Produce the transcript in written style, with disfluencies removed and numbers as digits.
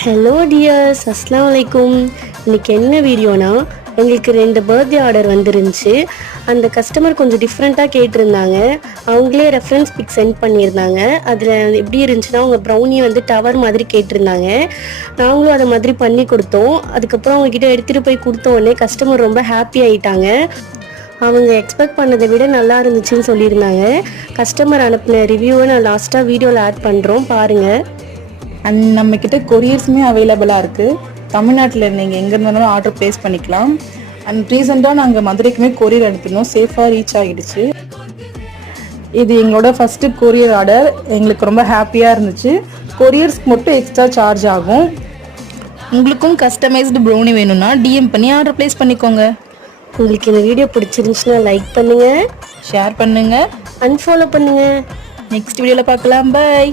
Hello tears, அஸ்ஸலாமு அலைக்கும். இன்றைக்கி என்ன வீடியோனா, எங்களுக்கு 2 பர்த்டே ஆர்டர் வந்துருந்துச்சு. அந்த கஸ்டமர் கொஞ்சம் டிஃப்ரெண்ட்டாக கேட்டிருந்தாங்க. அவங்களே ரெஃபரன்ஸ் பிக் சென்ட் பண்ணியிருந்தாங்க. அதில் எப்படி இருந்துச்சுன்னா, அவங்க ப்ரௌனி வந்து டவர் மாதிரி கேட்டிருந்தாங்க. நாங்களும் அதை மாதிரி பண்ணி கொடுத்தோம். அதுக்கப்புறம் அவங்கக்கிட்ட எடுத்துகிட்டு போய் கொடுத்த உடனே கஸ்டமர் ரொம்ப ஹாப்பி ஆகிட்டாங்க. அவங்க எக்ஸ்பெக்ட் பண்ணதை விட நல்லா இருந்துச்சுன்னு சொல்லியிருந்தாங்க. கஸ்டமர் அனுப்பின ரிவ்யூவை நான் லாஸ்ட்டாக வீடியோவில் ஆட் பண்ணுறோம், பாருங்கள். அண்ட் நம்மக்கிட்ட கொரியர்ஸுமே அவைலபிளாக இருக்குது. தமிழ்நாட்டில் நீங்கள் எங்கே இருந்தாலும் ஆர்டர் ப்ளேஸ் பண்ணிக்கலாம். அண்ட் ரீசெண்டாக நாங்கள் மதுரைக்குமே கொரியர் அனுப்பினோம், சேஃபாக ரீச் ஆகிடுச்சு. இது எங்களோட ஃபஸ்ட்டு கொரியர் ஆர்டர். எங்களுக்கு ரொம்ப ஹாப்பியாக இருந்துச்சு. கொரியர்ஸ்க்கு மட்டும் எக்ஸ்ட்ரா சார்ஜ் ஆகும். உங்களுக்கும் கஸ்டமைஸ்டு ப்ரௌனி வேணும்னா டிஎம் பண்ணி ஆர்டர் ப்ளேஸ் பண்ணிக்கோங்க. உங்களுக்கு இந்த வீடியோ பிடிச்சிருந்துச்சுன்னா லைக் பண்ணுங்கள், ஷேர் பண்ணுங்கள், அன்ஃபாலோ பண்ணுங்கள். நெக்ஸ்ட் வீடியோவில் பார்க்கலாம். பை.